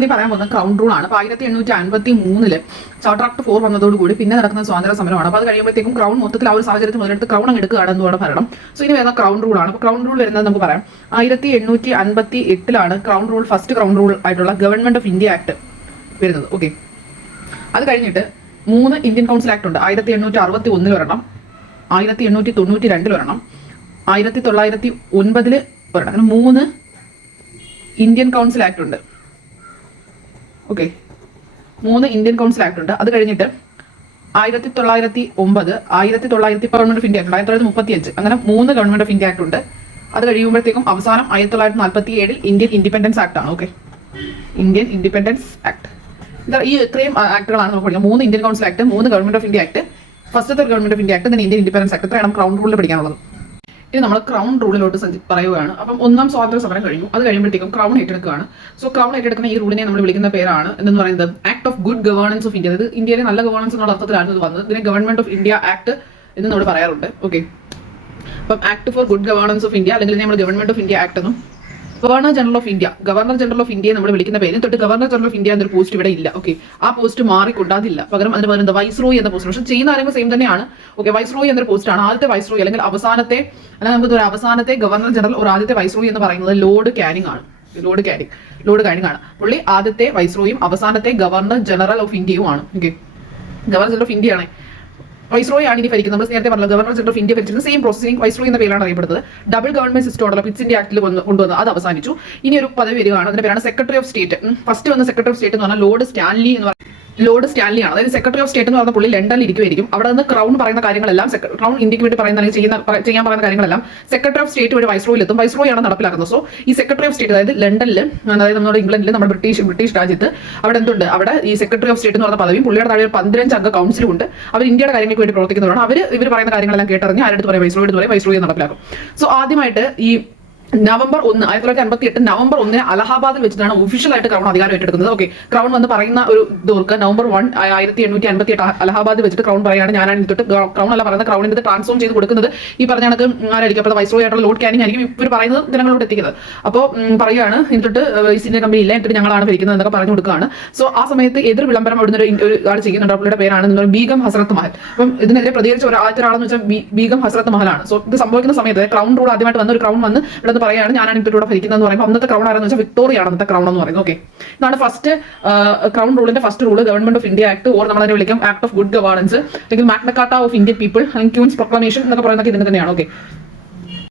ഇനി പറയാൻ പോകുന്നത് ക്രൗൺ റൂൾ ആണ്. അപ്പോൾ 1853 ചാർട്ടർ ആക്ട് 4 വന്നതോടുകൂടി പിന്നെ നടക്കുന്ന സ്വാതന്ത്ര്യ സമരമാണ്. അപ്പോൾ അത് കഴിയുമ്പോഴത്തേക്കും ക്രൗൺ മൊത്തത്തിൽ ആ ഒരു സാഹചര്യത്തിൽ മുതലെടുത്ത് ക്രൗൺ അങ്ങ് എടുക്കുകയാണെന്ന് വേണം പറയണം. സോ ഇനി വരുന്ന ക്രൗൺ റൂൾ ആണ്. അപ്പോൾ ക്രൗൺ റൂൾ വരുന്നത് നമുക്ക് പറയാം 1858 crown rule, first crown rule ആയിട്ടുള്ള ഗവൺമെന്റ് ഓഫ് ഇന്ത്യ ആക്ട് വരുന്നത്. ഓക്കെ, അത് കഴിഞ്ഞിട്ട് 3 ഇന്ത്യൻ കൗൺസിൽ ആക്ട് ഉണ്ട്. 1861 വരണം, 1892 വരണം, 1909 വരണം. അങ്ങനെ 3 ഇന്ത്യൻ കൗൺസിൽ ആക്ട് ഉണ്ട്. ഓക്കെ, 3 ഇന്ത്യൻ കൗൺസിൽ ആക്ട് ഉണ്ട്. അത് കഴിഞ്ഞിട്ട് 1909, 1900 ഗവൺമെന്റ് ഓഫ് ഇന്ത്യ ആക്ട് ഉണ്ട്, 1935, അങ്ങനെ 3 ഗവൺമെന്റ് ഓഫ് ഇന്ത്യ ആക്ട് ഉണ്ട്. അത് കഴിയുമ്പോഴത്തേക്കും അവസാനം 1947 ഇന്ത്യൻ ഇൻഡിപെൻഡൻസ് ആക്ട് ആണ്. Okay, Indian independence act. ഈ ഇത്രയും ആക്ടുകളാണ് നമുക്ക് പഠിക്കുന്നത്. 3 Indian council act, 3 government of India act, ഫസ്റ്റത്തെ government of India act, Indian independence act. ഇത്രയാണ് ക്രൗൺ റൂളിൽ പഠിക്കാനുള്ളത്. ഇനി നമ്മൾ ക്രൗൺ റൂളിലോട്ട് പറയുകയാണ്. അപ്പം 1ാം സ്വാതന്ത്ര്യ സമരം കഴിഞ്ഞു. അത് കഴിയുമ്പോഴത്തേക്കും ക്രൗൺ ഏറ്റെടുക്കുകയാണ്. സോ ക്രൗൺ ഏറ്റെടുക്കുന്ന ഈ റൂളിനെ നമ്മൾ വിളിക്കുന്ന പേരാണ് എന്ന് പറയുന്നത് act of good governance of India. അതായത് ഇന്ത്യയിലെ നല്ല ഗവേണൻസ് എന്നുള്ള അർത്ഥത്തിലാണ് ഇത് വന്നത്. ഇതിനെ ഗവൺമെന്റ് ഓഫ് ഇന്ത്യ ആക്ട് എന്ന് നമ്മൾ പറയാറുണ്ട്. ഓക്കെ, അപ്പം act four good governance of India, അല്ലെങ്കിൽ നമ്മൾ ഗവൺമെന്റ് ഓഫ് ഇന്ത്യ ആക്ട് എന്നും. Governor general of India, governor general of ഇന്ത്യയെ നമ്മൾ വിളിക്കുന്ന പേര് തൊട്ട് ഗവർണർ ജനറൽ ഓഫ് ഇന്ത്യ എന്നൊരു പോസ്റ്റ് ഇവിടെ ഇല്ല. ഓക്കെ, ആ പോസ്റ്റ് മാറിക്കൊണ്ടാതില്ല. പകരം അതിന് പകരം വൈസ്രോയി എന്ന പോസ്റ്റ്. പക്ഷെ ചെയ്യുന്ന കാര്യങ്ങൾ സെയിം തന്നെയാണ്. ഓക്കെ, വൈസ്രോയി എന്നൊരു പോസ്റ്റാണ്. ആദ്യത്തെ വൈസ്രോയി അല്ലെങ്കിൽ നമുക്ക് അവസാനത്തെ ഗവർണർ ജനറൽ ഒരു ആദ്യത്തെ വൈസ്രോയി എന്ന് പറയുന്നത് ലോർഡ് കാനിങ് ആണ്. ലോർഡ് കാനിങ് ആണ്. പുള്ളി ആദ്യത്തെ വൈസ്രോയും അവസാനത്തെ ഗവർണർ ജനറൽ ഓഫ് ഇന്ത്യയും ആണ്. Okay, governor general of India ആണ്. വൈസ്രോയി ആണ് ഇനി ഭരിക്കുന്നത്. നമ്മൾ നേരത്തെ പറഞ്ഞത് ഗവർണർ ജനറൽ ഓഫ് ഇന്ത്യ ഭരിച്ചിരുന്ന സെയിം പ്രോസസിംഗ് വൈസ്രോയി എന്ന പേരാണ് അറിയപ്പെടുന്നത്. ഡബിൾ ഗവൺമെന്റ് സിസ്റ്റം ഉണ്ടല്ലോ പിറ്റ്സ് ഇന്ത്യ ആക്ടിൽ കൊണ്ടുവന്നത്, അത് അവസാനിച്ചു. ഇനി ഒരു പദവി വരികയാണ്. അതിന്റെ പേരാണ് സെക്രട്ടറി ഓഫ് സ്റ്റേറ്റ്. ഫസ്റ്റ് വന്ന സെക്രട്ടറി ഓഫ് സ്റ്റേറ്റ് എന്ന് പറഞ്ഞാൽ ലോർഡ് സ്റ്റാൻലി എന്ന് പറയുന്നത്. ലോർഡ് സ്റ്റാൻലി ആണ്. അതായത് സെക്രട്ടറി ഓഫ് സ്റ്റേറ്റ് എന്ന് പറഞ്ഞ പുള്ളി ലണ്ടനിൽ ഇരിക്കുമായിരിക്കും. അവിടെ നിന്ന് ക്രൗൺ പറയുന്ന കാര്യങ്ങളെല്ലാം, ക്രൗൺ ഇന്ത്യക്ക് വേണ്ടി പറയുന്ന അല്ലെങ്കിൽ ചെയ്യാൻ പറയുന്ന കാര്യങ്ങളെല്ലാം സെക്രട്ടറി ഓഫ് സ്റ്റേറ്റ് വഴി വൈസ്രോയിലെത്തും. വൈസ്രോയി ആണ് നടപ്പിലാക്കുന്നത്. സോ ഈ സെക്രട്ടറി ഓഫ് സ്റ്റേറ്റ്, അതായത് ലണ്ടനിൽ, അതായത് നമ്മുടെ ഇംഗ്ലണ്ടിൽ, നമ്മുടെ ബ്രിട്ടീഷ് രാജ്യത്ത് അവിടെ എന്തുണ്ട്, അവിടെ ഈ സെക്രട്ടറി ഓഫ് സ്റ്റേറ്റ് എന്ന് പറഞ്ഞ പദവിയും പുള്ളിയുടെ താഴെ 15 അംഗ കൗൺസിലും ഉണ്ട്. അവർ ഇന്ത്യയുടെ കാര്യങ്ങൾക്ക് വേണ്ടി പ്രവർത്തിക്കുന്നവരാണ്. ഇവർ പറയുന്ന കാര്യങ്ങളെല്ലാം കേട്ടറിഞ്ഞ് ആരുടെ പറയും, വൈസ്രോയി നടപ്പിലാക്കും. സോ ആദ്യമായിട്ട് ഈ നവംബർ 1, 1958 നവംബർ 1 അലഹാബാദിൽ വെച്ചിട്ടാണ് ഒഫീഷ്യലായിട്ട് ക്രൗൺ അധികാരം ഏറ്റെടുക്കുന്നത്. ഓക്കെ, ക്രൗൺ വന്ന് പറയുന്ന ഒരു ഇതോർക്ക് നവംബർ 1, 1858 അലഹാബാദിൽ വെച്ചിട്ട് ക്രൗൺ പറയുകയാണ് ഞാനാണ് ഇതിട്ട് ക്രൗൺ അല്ല പറയുന്നത്, ക്രൗണിന്റെ ട്രാൻസ്ഫോം ചെയ്ത് കൊടുക്കുന്നത് ഈ പറഞ്ഞ കണക്ക് ആരായിരിക്കും, അപ്പോൾ വൈസ്രോയി ആയിട്ടുള്ള ലോർഡ് കാനിങ് ആയിരിക്കും ഇവർ പറയുന്നത് ജനങ്ങളോട് എത്തിക്കുന്നത്. അപ്പോൾ പറയുകയാണ് ഇതിട്ട് ഈസ്റ്റ് ഇന്ത്യ കമ്പനി ഇല്ല, എന്നിട്ട് ഞങ്ങളാണ് ഭരിക്കുന്നത് എന്നൊക്കെ പറഞ്ഞു കൊടുക്കുകയാണ്. സോ ആ സമയത്ത് എതിർ വിളംബരം അവിടുന്ന് ഒരു ആൾ ചെയ്യുന്നുണ്ട്. പുള്ളിയുടെ പേരാണ് ബീഗം ഹസ്രത്ത് മഹൽ. അപ്പം ഇതിനെതിരെ പ്രതികരിച്ച ആദ്യത്തെ ഒരാളെന്ന് വെച്ചാൽ ബീഗം ഹസ്രത്ത് മഹലാണ്. സോ ഇത് സംഭവിക്കുന്ന സമയത്ത് ക്രൗൺ റൂൾ ആദ്യമായിട്ട് വന്ന ഒരു ക്രൗൺ വന്ന് ഇവിടെ പറയാണ് ഞാനാണ് ഇവിടെ ഭരിക്കുന്നത് എന്ന് പറയുമ്പോൾ അന്നത്തെ ക്രൗൺ ആരെന്ന് വെച്ചാൽ വിക്ടോറിയ ആണ് അന്നത്തെ ക്രൗൺ എന്ന് പറയുന്നത്. ഓക്കെ, ഇതാണ് first crown റൂളിന്റെ first rule, government of India act, or നമ്മളതിനെ വിളിക്കും ആക്ട് ഓഫ് ഗുഡ് ഗവേണൻസ്, അല്ലെങ്കിൽ Magna Carta of Indian people, അല്ലെങ്കിൽ ക്യൂൻസ് പ്രൊക്ലമേഷൻ എന്നൊക്കെ പറയുന്നത് ഇതിന് തന്നെയാണ്. ഓക്കെ,